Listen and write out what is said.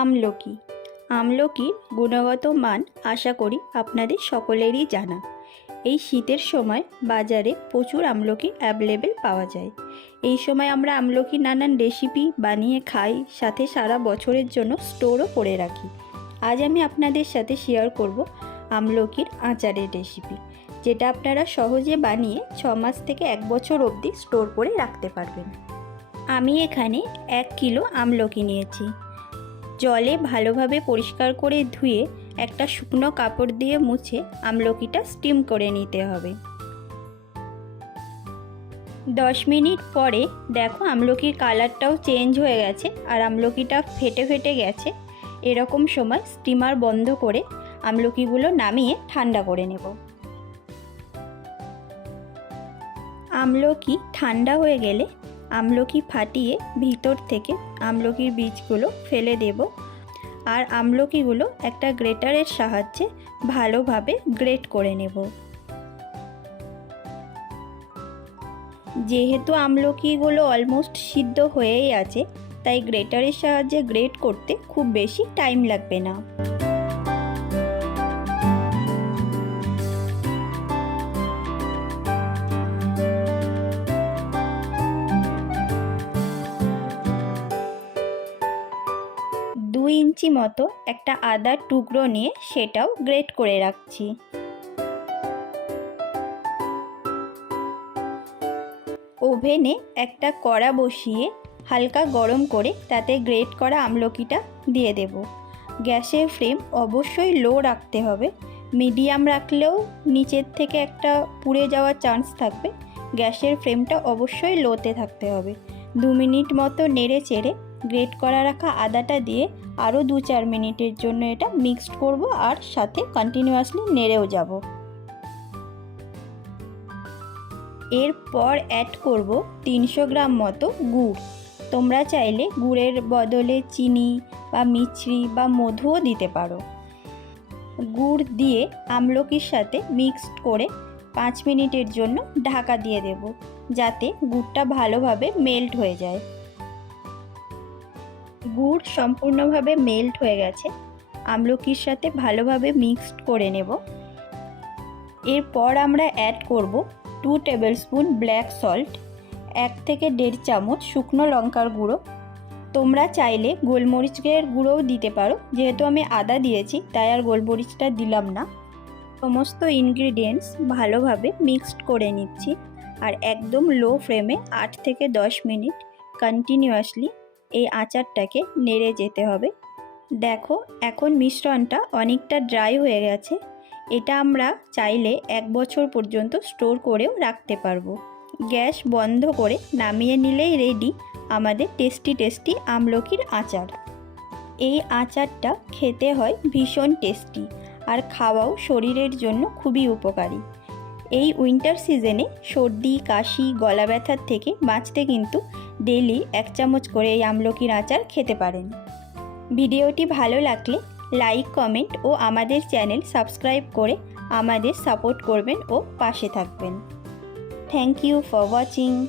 আমলকি। আমলকির গুণগত মান আশা করি আপনাদের সকলেরই জানা। এই শীতের সময় বাজারে প্রচুর আমলকি অ্যাভেলেবেল পাওয়া যায়। এই সময় আমরা আমলকি নানান রেসিপি বানিয়ে খাই, সাথে সারা বছরের জন্য স্টোরও করে রাখি। আজ আমি আপনাদের সাথে শেয়ার করব আমলকির আচারের রেসিপি যেটা আপনারা সহজে বানিয়ে ছ মাস থেকে এক বছর অবধি স্টোর করে রাখতে পারবেন। আমি এখানে এক কিলো আমলকি নিয়েছি। জলে ভালোভাবে পরিষ্কার করে ধুয়ে একটা শুকনো কাপড় দিয়ে মুছে আমলকিটা স্টিম করে নিতে হবে। দশ মিনিট পরে দেখো আমলকির কালারটাও চেঞ্জ হয়ে গেছে আর আমলকিটা ফেটে ফেটে গেছে। এরকম সময় স্টিমার বন্ধ করে আমলকিগুলো নামিয়ে ঠান্ডা করে নেব। আমলকি ঠান্ডা হয়ে গেলে আমলকি ফাটিয়ে ভিতর থেকে আমলকির বীজগুলো ফেলে দেব। আর আমলকিগুলো একটা গ্রেটারের সাহায্যে ভালোভাবে গ্রেট করে নেব। যেহেতু আমলকিগুলো অলমোস্ট সিদ্ধ হয়েই আছে, তাই গ্রেটারের সাহায্যে গ্রেট করতে খুব বেশি টাইম লাগবে না। দুই ইঞ্চি মতো একটা আদার টুকরো নিয়ে সেটাও গ্রেট করে রাখছি। ওভেনে একটা কড়া বসিয়ে হালকা গরম করে তাতে গ্রেট করা আমলকিটা দিয়ে দেব। গ্যাসের ফ্লেম অবশ্যই লো রাখতে হবে। মিডিয়াম রাখলেও নিচের থেকে একটা পুড়ে যাওয়ার চান্স থাকবে। গ্যাসের ফ্লেমটা অবশ্যই লোতে থাকতে হবে। দু মিনিট মতো নেড়ে চেড়ে গ্রেট করা রাখা আদাটা দিয়ে আরও দু চার মিনিটের জন্য এটা মিক্সড করব আর সাথে কন্টিনিউয়াসলি নেড়েও যাব। এরপর অ্যাড করব তিনশো গ্রাম মতো গুড়। তোমরা চাইলে গুড়ের বদলে চিনি বা মিছরি বা মধুও দিতে পারো। গুড় দিয়ে আমলকির সাথে মিক্সড করে পাঁচ মিনিটের জন্য ঢাকা দিয়ে দেব, যাতে গুড়টা ভালোভাবে মেল্ট হয়ে যায়। গুড় সম্পূর্ণভাবে মেল্ট হয়ে গেছে। আমলকির সাথে ভালোভাবে মিক্সড করে নেব। এরপর আমরা অ্যাড করব two tablespoon black salt এক থেকে দেড় চামচ শুকনো লঙ্কার গুঁড়ো। তোমরা চাইলে গোলমরিচের গুঁড়োও দিতে পারো, যেহেতু আমি আদা দিয়েছি, তাই আর গোলমরিচটা দিলাম না। সমস্ত ইনগ্রিডিয়েন্টস ভালোভাবে মিক্সড করে নিচ্ছি, আর একদম লো ফ্লেমে আট থেকে দশ মিনিট কন্টিনিউয়াসলি এই আচারটাকে নেড়ে যেতে হবে। দেখো, এখন মিশ্রণটা অনেকটা ড্রাই হয়ে গেছে। এটা আমরা চাইলে এক বছর পর্যন্ত স্টোর করেও রাখতে পারব। গ্যাস বন্ধ করে নামিয়ে নিলেই রেডি আমাদের টেস্টি টেস্টি আমলকির আচার। এই আচারটা খেতে হয় ভীষণ টেস্টি আর খাওয়াও শরীরের জন্য খুবই উপকারী। এই উইন্টার সিজনে সর্দি, কাশি গলা ব্যথার থেকে বাঁচতে কিন্তু ডেলি এক চামচ করে এই আমলকির আচার খেতে পারেন। ভিডিওটি ভালো লাগলে লাইক, কমেন্ট ও আমাদের চ্যানেল সাবস্ক্রাইব করে আমাদের সাপোর্ট করবেন ও পাশে থাকবেন। Thank you for watching.